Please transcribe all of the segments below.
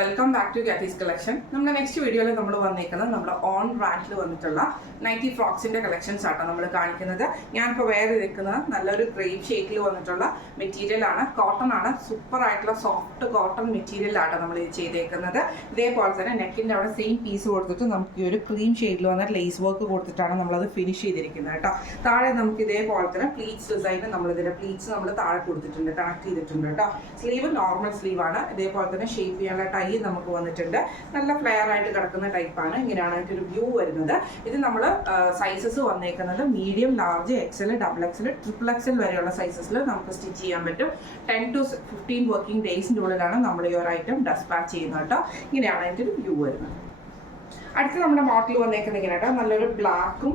Welcome back to ഗാറ്റീസ് collection. നമ്മുടെ next വീഡിയോയിൽ നമ്മൾ വന്നിരിക്കുന്നത് നമ്മുടെ ഓൺ റാക്കിൽ വന്നിട്ടുള്ള നൈറ്റി ഫ്രോക്സിൻ്റെ കളക്ഷൻസ് ആട്ടോ നമ്മൾ കാണിക്കുന്നത്. ഞാനിപ്പോൾ വേറെ നിൽക്കുന്നത് നല്ലൊരു ക്രീം ഷെയ്ഡിൽ വന്നിട്ടുള്ള മെറ്റീരിയലാണ്. കോട്ടൺ ആണ്, സൂപ്പർ ആയിട്ടുള്ള സോഫ്റ്റ് കോട്ടൺ മെറ്റീരിയലാട്ടോ നമ്മൾ ഇത് ചെയ്തേക്കുന്നത്. ഇതേപോലെ തന്നെ നെക്കിൻ്റെ അവിടെ സെയിം പീസ് കൊടുത്തിട്ട് നമുക്ക് ഈ ഒരു ക്രീം ഷെയ്ഡിൽ വന്ന ലേസ് വർക്ക് കൊടുത്തിട്ടാണ് നമ്മളത് ഫിനിഷ് ചെയ്തിരിക്കുന്നത് കേട്ടോ. താഴെ നമുക്ക് ഇതേപോലെ തന്നെ പ്ലീറ്റ്സ് ഡിസൈൻ നമ്മളിതിൻ്റെ പ്ലീറ്റ്സ് നമ്മൾ താഴെ കൊടുത്തിട്ടുണ്ട്, കണക്ട് ചെയ്തിട്ടുണ്ട് കേട്ടോ. സ്ലീവ് നോർമൽ സ്ലീവാണ്. ഇതേപോലെ തന്നെ ഷേപ്പ് ചെയ്യാനുള്ള ടൈ നമുക്ക് വന്നിട്ടുണ്ട്. നല്ല ഫ്ലെയർ ആയിട്ട് കിടക്കുന്ന ടൈപ്പാണ്. ഇങ്ങനെയാണ് അതിൻ്റെ ഒരു വ്യൂ വരുന്നത്. ഇത് നമ്മൾ സൈസസ് വന്നേക്കുന്നത് medium, large, XL, double XL, triple XL വരെയുള്ള സൈസസിൽ നമുക്ക് സ്റ്റിച്ച് ചെയ്യാൻ പറ്റും. 10 to 15 വർക്കിംഗ് ഡേയ്സിൻ്റെ ഉള്ളിലാണ് നമ്മൾ ഈ ഒരു ഐറ്റം ഡെസ്പാച്ച് ചെയ്യുന്നത് കേട്ടോ. ഇങ്ങനെയാണ് അതിൻ്റെ ഒരു വ്യൂ വരുന്നത്. അടുത്ത് നമ്മുടെ മോഡൽ വന്നേക്കുന്നത് ഇങ്ങനെ കേട്ടോ. നല്ലൊരു ബ്ലാക്കും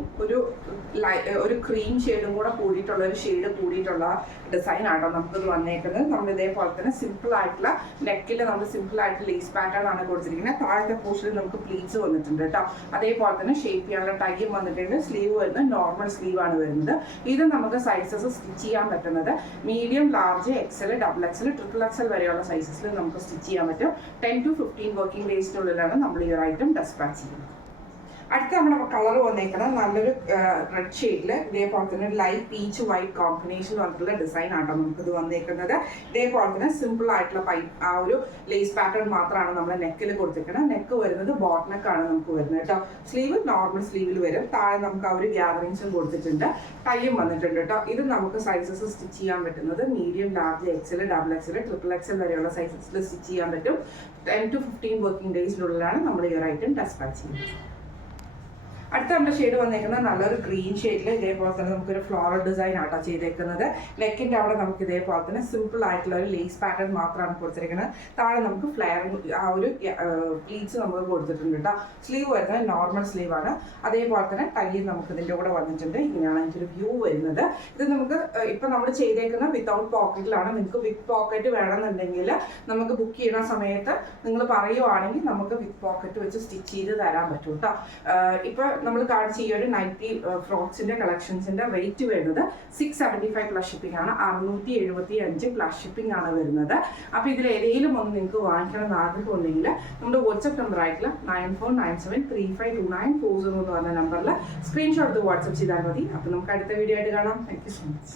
ഒരു ക്രീം ഷെയ്ഡും കൂടെ കൂടിയിട്ടുള്ള ഒരു ഷെയ്ഡ് കൂടിയിട്ടുള്ള ഡിസൈൻ ആട്ടോ നമുക്കിത് വന്നേക്കുന്നത്. നമ്മൾ ഇതേപോലെ തന്നെ സിമ്പിൾ ആയിട്ടുള്ള നെക്കിൽ നമ്മൾ സിമ്പിൾ ആയിട്ട് ലേസ് പാറ്റേൺ ആണ് കൊടുത്തിരിക്കുന്നത്. താഴത്തെ പോർഷനിൽ നമുക്ക് പ്ലീറ്റ്സ് വന്നിട്ടുണ്ട് കേട്ടോ. അതേപോലെ തന്നെ ഷേപ്പ് ചെയ്യാനുള്ള ടൈയും വന്നിട്ടുണ്ട്. സ്ലീവ് വരുന്നത് നോർമൽ സ്ലീവ് ആണ് വരുന്നത്. ഇത് നമുക്ക് സൈസസ് സ്റ്റിച്ച് ചെയ്യാൻ പറ്റുന്നത് medium, large, XL, double XL, triple XL വരെയുള്ള സൈസസിൽ നമുക്ക് സ്റ്റിച്ച് ചെയ്യാൻ പറ്റും. 10 to 15 വർക്കിംഗ് ഡേയ്സിനുള്ളിലാണ് നമ്മൾ ഈ ഒരു ഐറ്റം ഡെസ്പാച്ച് ചെയ്യുന്നത്. അടുത്ത നമ്മുടെ കളർ വന്നേക്കുന്നത് നല്ലൊരു റെഡ് ഷെയ്ഡിൽ ഇതേപോലെ തന്നെ ലൈറ്റ് പീച്ച് വൈറ്റ് കോമ്പിനേഷൻ വന്നിട്ടുള്ള ഡിസൈൻ ആട്ടോ നമുക്കിത് വന്നേക്കുന്നത്. ഇതേപോലെ തന്നെ സിമ്പിൾ ആയിട്ടുള്ള ആ ഒരു ലേസ് പാറ്റേൺ മാത്രമാണ് നമ്മൾ നെക്കിൽ കൊടുത്തിരിക്കുന്നത്. നെക്ക് വരുന്നത് ബോട്ട് നെക്കാണ് നമുക്ക് വരുന്നത് കേട്ടോ. സ്ലീവ് നോർമൽ സ്ലീവിൽ വരും. താഴെ നമുക്ക് ആ ഒരു ഗ്യാദറിങ്സും കൊടുത്തിട്ടുണ്ട്, ടൈയും വന്നിട്ടുണ്ട് കേട്ടോ. ഇത് നമുക്ക് സൈസസ് സ്റ്റിച്ച് ചെയ്യാൻ പറ്റുന്നത് medium, large, XL, double XL, triple XL വരെയുള്ള സൈസസിൽ സ്റ്റിച്ച് ചെയ്യാൻ പറ്റും. 10 to 15 വർക്കിംഗ് ഡേയ്സിനുള്ളിലാണ് നമ്മൾ ഈ ഒരു ഐറ്റം ഡെസ്പാച്ച് ചെയ്യുന്നത്. അടുത്ത നമ്മുടെ ഷെയ്ഡ് വന്നേക്കുന്നത് നല്ലൊരു ഗ്രീൻ ഷെയ്ഡിൽ ഇതേപോലെ തന്നെ നമുക്കൊരു ഫ്ലോറൽ ഡിസൈൻ ആട്ടോ ചെയ്തേക്കുന്നത്. നെക്കിൻ്റെ അവിടെ നമുക്ക് ഇതേപോലെ തന്നെ സിമ്പിൾ ആയിട്ടുള്ള ഒരു ലേസ് പാറ്റേൺ മാത്രമാണ് കൊടുത്തിരിക്കുന്നത്. താഴെ നമുക്ക് ഫ്ലെയർ ആ ഒരു പ്ലീറ്റ്സ് നമുക്ക് കൊടുത്തിട്ടുണ്ട് കേട്ടോ. സ്ലീവ് വരുന്നത് നോർമൽ സ്ലീവാണ്. അതേപോലെ തന്നെ ടൈ നമുക്ക് ഇതിൻ്റെ കൂടെ വന്നിട്ടുണ്ട്. ഇങ്ങനെയാണ് അതിൻ്റെ ഒരു വ്യൂ വരുന്നത്. ഇത് നമുക്ക് ഇപ്പം നമ്മൾ ചെയ്തേക്കുന്ന വിത്തൗട്ട് പോക്കറ്റിലാണ്. നിങ്ങൾക്ക് വിത്ത് പോക്കറ്റ് വേണമെന്നുണ്ടെങ്കിൽ നമുക്ക് ബുക്ക് ചെയ്യുന്ന സമയത്ത് നിങ്ങൾ പറയുവാണെങ്കിൽ നമുക്ക് വിത്ത് പോക്കറ്റ് വെച്ച് സ്റ്റിച്ച് ചെയ്ത് തരാൻ പറ്റും കേട്ടോ. ഇപ്പം നമ്മൾ കാണിച്ച ഈ ഒരു നൈറ്റി ഫ്രോക്സിന്റെ കളക്ഷൻസിന്റെ റേറ്റ് വരുന്നത് 675 പ്ലസ് ഷിപ്പിംഗ് ആണ്. 675 പ്ലസ് ഷിപ്പിംഗ് ആണ് വരുന്നത്. അപ്പോൾ ഇതിൽ ഏതെങ്കിലും ഒന്ന് നിങ്ങൾക്ക് വാങ്ങിക്കണം എന്ന് ആഗ്രഹം ഉണ്ടെങ്കിൽ നമ്മുടെ വാട്സ്ആപ്പ് നമ്പർ ആയിട്ടുള്ള 9497352940 എന്ന് പറഞ്ഞ നമ്പറിൽ സ്ക്രീൻഷോട്ട് വാട്സ്ആപ്പ് ചെയ്താൽ മതി. അപ്പോൾ നമുക്ക് അടുത്ത വീഡിയോ ആയിട്ട് കാണാം. Thank you so much.